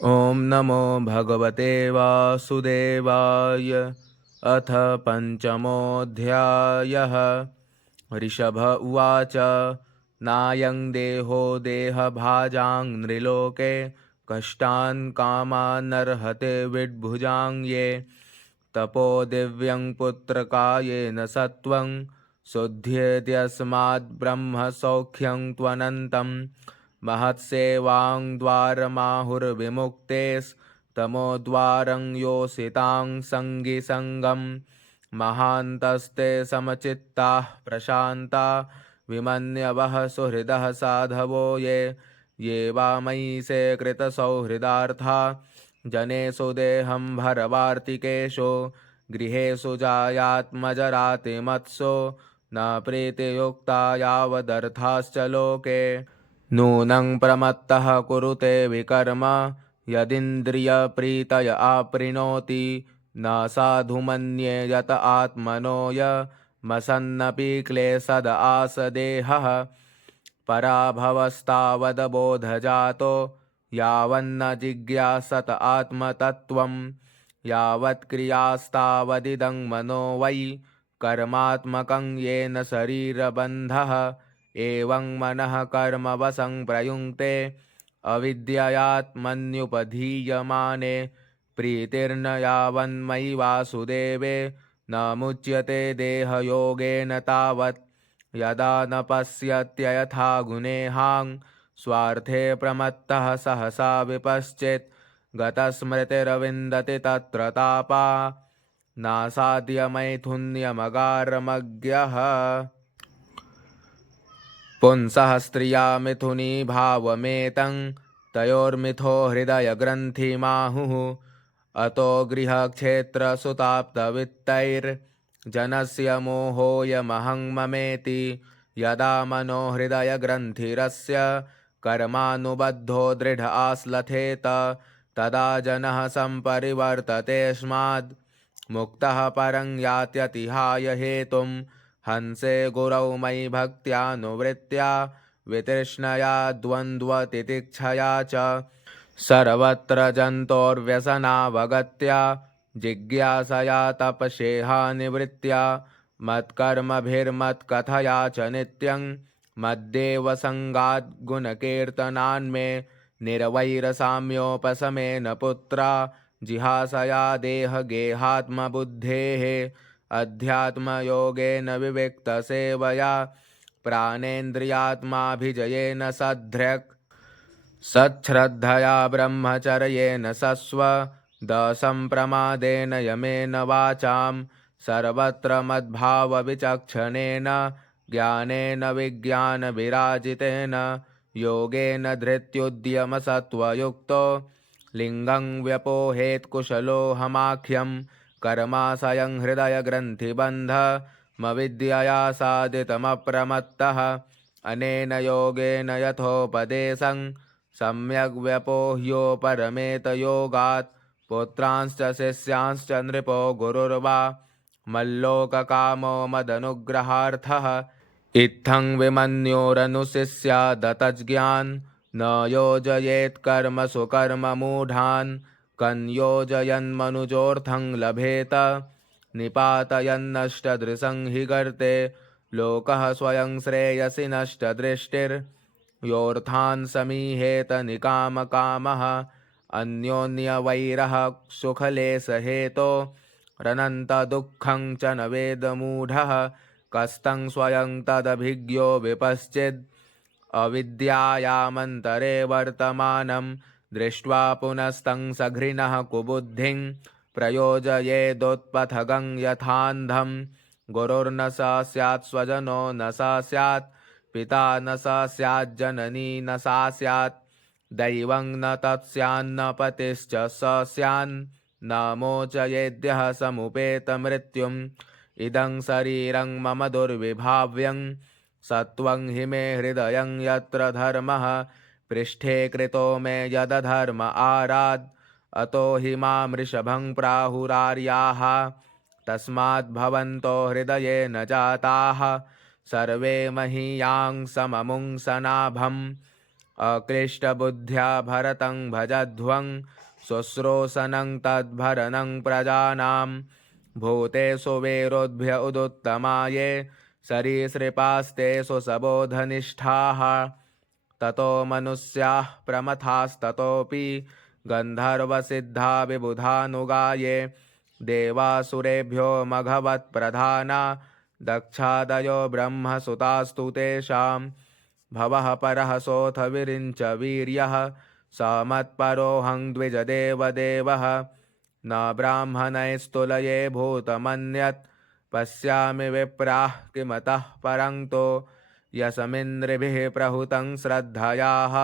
ॐ नमो भगवते वासुदेवाय। अथ पञ्चमोऽध्यायः। ऋषभ उवाच। नायं देहो देहभाजां नृलोके कष्टान् कामानर्हते विड्भुजां ये तपो दिव्यं पुत्रकायेन सत्वं शुद्ध्येत्यस्माद् ब्रह्मसौख्यं त्वनन्तं महत्सेवां द्वारमाहुर्विमुक्तेस्तमोद्वारं योषितां सङ्गिसङ्गं महान्तस्ते समचित्ताः प्रशान्ता विमन्यवः सुहृदः साधवो ये वा मयि से कृतसौहृदार्था जनेषु देहं भरवार्तिकेषु गृहेषु जायात्मजरातिमत्सु न प्रीतियुक्ता यावदर्थाश्च लोके नूनं प्रमत्तः कुरुते विकर्म यदिन्द्रियप्रीतय आपृणोति न साधु मन्ये यत आत्मनो यमसन्नपि क्लेशद आसदेहः पराभवस्तावदबोधजातो यावन्न जिज्ञासत आत्मतत्त्वं यावत्क्रियास्तावदिदं मनो वै कर्मात्मकं येन शरीरबन्धः एवं मनः कर्मवशं प्रयुङ्क्ते अविद्ययात्मन्युपधीयमाने प्रीतिर्न यावन्मयि वासुदेवे न मुच्यते देहयोगेन तावत् यदा न पश्यत्ययथा गुणेहां स्वार्थे प्रमत्तः सहसा विपश्चित् गतस्मृतिरविन्दति तत्र तापा नासाद्यमैथुन्यमगारमज्ञः पुंसः स्त्रिया मिथुनी भावमेतं तयोर्मिथो हृदयग्रन्थिमाहुः अतो गृहक्षेत्रसुताप्तवित्तैर्जनस्य मोहोऽयमहं ममेति यदा मनो हृदयग्रन्थिरस्य कर्मानुबद्धो दृढ आश्लथेत तदा जनः सम्परिवर्ततेऽस्माद् मुक्तः परं यात्यतिहाय हेतुं हंसे गुरौ मयि भक्त्यानुवृत्त्या वितृष्णया द्वन्द्वतितिक्षया च सर्वत्र जन्तोर्व्यसनावगत्या जिज्ञासया तपसेहा निवृत्त्या मत्कर्मभिर्मत्कथया च नित्यं मद्देवसङ्गात् गुणकीर्तनान्मे निर्वैरसाम्योपशमेन पुत्रा जिहासया देहगेहात्मबुद्धेः अध्यात्मयोगेन विविक्तसेवया प्राणेन्द्रियात्माभिजयेन सद्धृक् सच्छ्रद्धया ब्रह्मचर्येण सस्वदसंप्रमादेन यमेन वाचां सर्वत्र मद्भावविचक्षणेन ज्ञानेन विज्ञानविराजितेन योगेन धृत्युद्यमसत्त्वयुक्तो लिङ्गं व्यपोहेत् कुशलोऽहमाख्यं कर्माशयं हृदयग्रन्थिबन्धमविद्यया साधितमप्रमत्तः अनेन योगेन यथोपदेशं सम्यग् व्यपोह्यो परमेत योगात् पुत्रांश्च शिष्यांश्च नृपो गुरुर्वा मल्लोककामो मदनुग्रहार्थः इत्थं विमन्योरनुशिष्यादतज्ज्ञान् न योजयेत् कर्मसु कर्ममूढान् कन्योजयन्मनुजोऽर्थं लभेत निपातयन्नष्टदृशं हि गर्ते लोकः स्वयं श्रेयसि नष्टदृष्टिर्योऽर्थान् समीहेत निकामकामः अन्योन्यवैरः सुखलेशहेतो रनन्तदुःखं च न वेदमूढः कस्तं स्वयं तदभिज्ञो विपश्चिद् अविद्यायामन्तरे वर्तमानं दृष्ट्वा पुनस्तं सघृणः कुबुद्धिं प्रयोजयेदुत्पथगं यथान्धं गुरुर्न स स्यात् स्वजनो न स स्यात् पिता न स स्यात् जननी न सा स्यात् दैवं न तत्स्यान्न पतिश्च स स्यान्न मोचयेद्यः समुपेतमृत्युम् इदं शरीरं मम दुर्विभाव्यं सत्वं हि मे हृदयं यत्र धर्मः पृष्ठे कृतो मे यदधर्म आरात् अतो हि मां वृषभं प्राहुरार्याः तस्माद्भवन्तो हृदये न जाताः सर्वे महीयां सममुं सनाभं अक्लिष्टबुद्ध्या भरतं भजध्वं शुश्रूषणं तद्भरणं प्रजानां भूतेषु वेरोद्भ्य उदुत्तमाये सरीसृपास्तेषु सबोधनिष्ठाः ततो मनुष्याः प्रमथास्ततोऽपि गन्धर्वसिद्धा विबुधानुगाये देवासुरेभ्यो मघवत्प्रधाना दक्षादयो ब्रह्मसुतास्तु तेषां भवः परः सोऽथ विरिञ्च वीर्यः स मत्परोऽहं द्विजदेवदेवः न ब्राह्मणैस्तुलये भूतमन्यत् पश्यामि विप्राः किमतः परन्तो यशमिन्द्रिभिः प्रहुतं श्रद्धयाः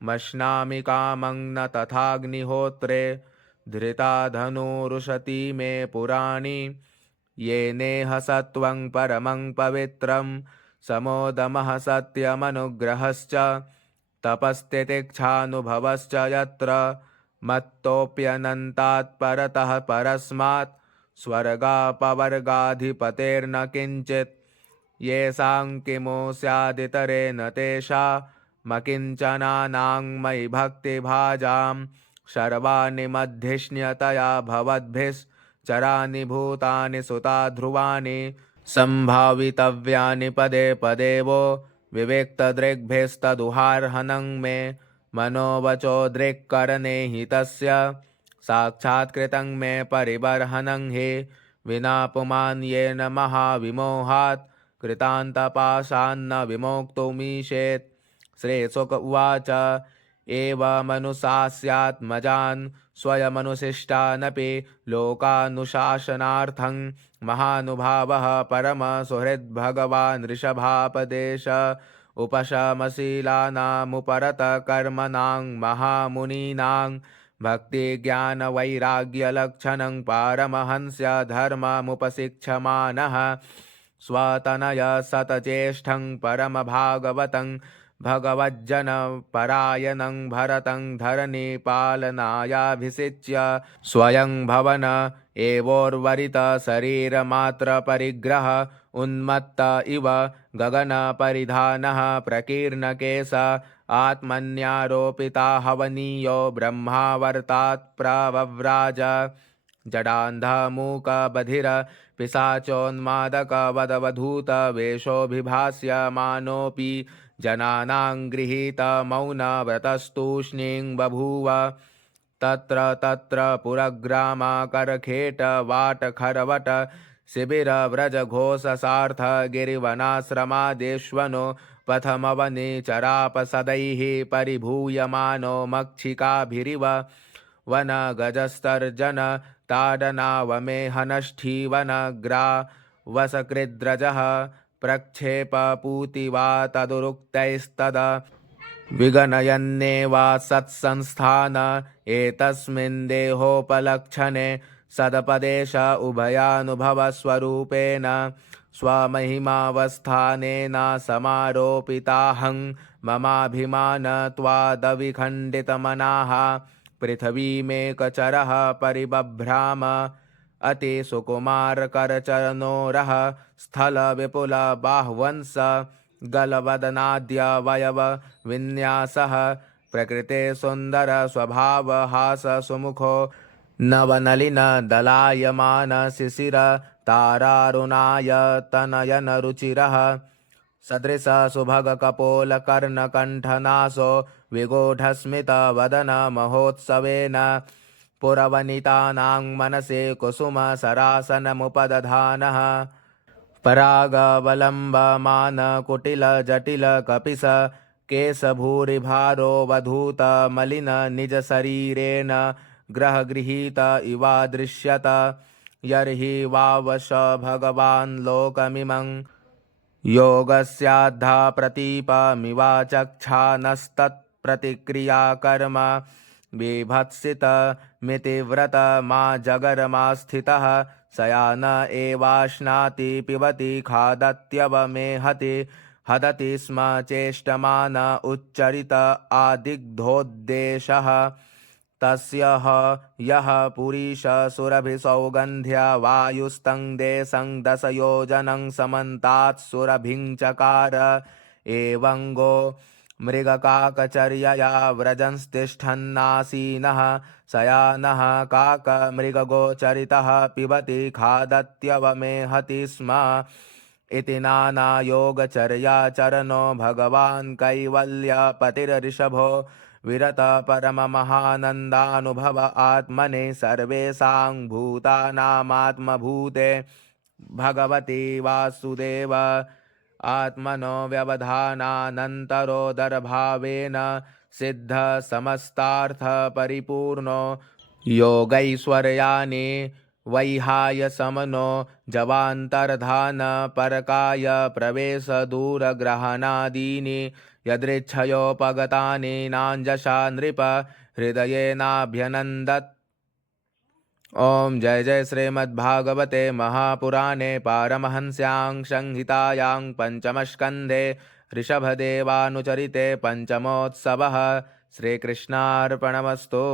मश्नामि कामं न तथाग्निहोत्रे धृता धनुरुशती मे पुराणि येनेह सत्वं परमं पवित्रं समोदमः सत्यमनुग्रहश्च तपस्तितिक्षानुभवश्च यत्र मत्तोऽप्यनन्तात् परतः परस्मात् स्वर्गापवर्गाधिपतेर्न किञ्चित् येषां किमु स्यादितरेण तेषामकिञ्चनानां मयि भक्तिभाजां सर्वाणि मध्यिष्ण्यतया भवद्भिश्चराणि भूतानि सुता ध्रुवाणि सम्भावितव्यानि पदे पदे वो विवेक्तदृग्भिस्तदुहार्हनं मे मनोवचो दृक्करणे हि तस्य साक्षात्कृतं मे परिबर्हनं हि विना पुमान् येन महाविमोहात् कृतान्तपाशान्न विमोक्तुमीशेत् श्रीशुक उवाच एवमनुशास्यात्मजान् स्वयमनुशिष्टानपि लोकानुशासनार्थं महानुभावः परमसुहृद्भगवान् ऋषभापदेश उपशमशीलानामुपरत कर्मणां महामुनीनां भक्तिज्ञानवैराग्यलक्षणं पारमहंस्य धर्ममुपशिक्षमानः स्वतनय शतज्येष्ठं परमभागवतं भगवज्जनपरायणं भरतं धरणिपालनायाभिषिच्य स्वयं भवन एवोर्वरित शरीरमात्रपरिग्रह उन्मत्त इव गगनपरिधानः प्रकीर्णकेश आत्मन्यारोपिता हवनीयो ब्रह्मावर्तात् प्रवव्राज जडान्धमूकबधिर पिशाचोन्मादकवदवधूत वेषोऽभिभास्यमानोऽपि जनानां गृहीतमौनव्रतस्तूष्णीं बभूव तत्र तत्र पुरग्रामाकरखेटवाटखरवट शिबिरव्रजघोषसार्थ गिरिवनाश्रमादेष्वनो पथमवनिचरापसदैः परिभूयमानो मक्षिकाभिरिव वनगजस्तर्जन ताडनावमेहनष्ठीवनग्रावसकृद्रजः प्रक्षेपपूतिवा तदुरुक्तैस्तद विगणयन्नेवा सत्संस्थान एतस्मिन् देहोपलक्षणे सदपदेश उभयानुभवस्वरूपेण स्वमहिमावस्थानेन समारोपिताहं ममाभिमानत्वादविखण्डितमनाः पृथिवीमेकचरः परिबभ्राम अतिसुकुमारकरचरणोरः स्थलविपुलबाह्वंस गलवदनाद्यवयव विन्यासः प्रकृते सुन्दर स्वभावहाससुमुखो नवनलिनदलायमान शिशिर तारारुणायतनयनरुचिरः सदृश सुभगकपोलकर्णकण्ठनासो विगूढस्मितवदन महोत्सवेन पुरवनितानां मनसि कुसुमसरासनमुपदधानः परागवलम्बमानकुटिलजटिलकपिश केशभूरिभारोऽवधूतमलिननिजशरीरेण ग्रहगृहीत इवादृश्यत यर्हि वावश भगवान् लोकमिमं योगस्याद्धा प्रतीपमिवाचक्षानस्तत्प्रतिक्रियाकर्म बिभत्सितमिति व्रतमा जगरमास्थितः शयान एवाश्नाति पिबति खादत्यवमेहति हदति स्म चेष्टमान उच्चरित आदिग्धोद्देशः तस्य यः पुरीश सुरभिसौगन्ध्या वायुस्तं देशं दशयोजनं समन्तात् सुरभिं चकार एवं गो मृगकाकचर्यया व्रजंस्तिष्ठन्नासीनः शयानः काकमृगगोचरितः पिबति खादत्यवमेहति स्म इति नानायोगचर्याचरणो भगवान् कैवल्यपतिर्ऋषभो विरत परममहानन्दानुभव आत्मने सर्वेषां भूतानामात्मभूते भगवति वासुदेव आत्मनो व्यवधानानन्तरोदरभावेन सिद्ध समस्तार्थ परिपूर्णो योगैश्वर्याणि वैहाय समनो जवान्तर्धान परकाय प्रवेश दूरग्रहणादीनि यदृच्छयोपगतानि नाञ्जसा नृप हृदयेनाभ्यनन्दत्। ओम जय जय श्रीमद्भागवते महापुराणे पारमहंस्यां संहितायां पंचमस्कन्धे ऋषभदेवानुचरिते पंचमोत्सवः। श्रीकृष्णार्पणमस्तु।